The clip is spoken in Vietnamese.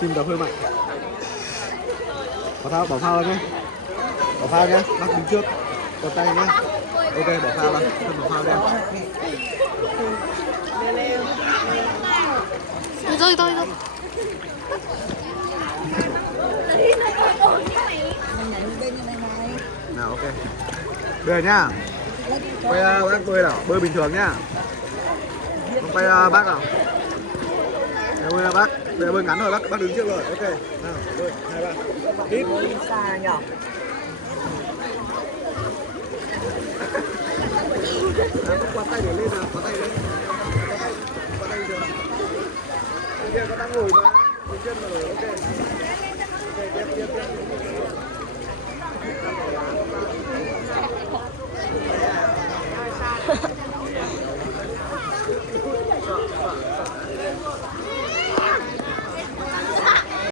Xin đập hơi mạnh. Bỏ phao ra nhé. Bỏ phao nhé, bác đứng trước. Còn tay nhé. Ok, bỏ phao ra. Thân bỏ phao ra. Rồi rồi rồi. Nào ok. Bơi nhá. Quay bác bơi nào, bơi bình thường nhá. Không quay bác nào. Bơi bác, để bơi ngắn rồi bác đứng trước rồi. Ok. Nào, bơi 2 3. Tiếp. Xa nhỉ. Quạt tay để lên nào, quạt tay lên. Quạt tay được. Kia có đang ngồi mà. Đứng chân mà rồi, ok. Ok, tiếp.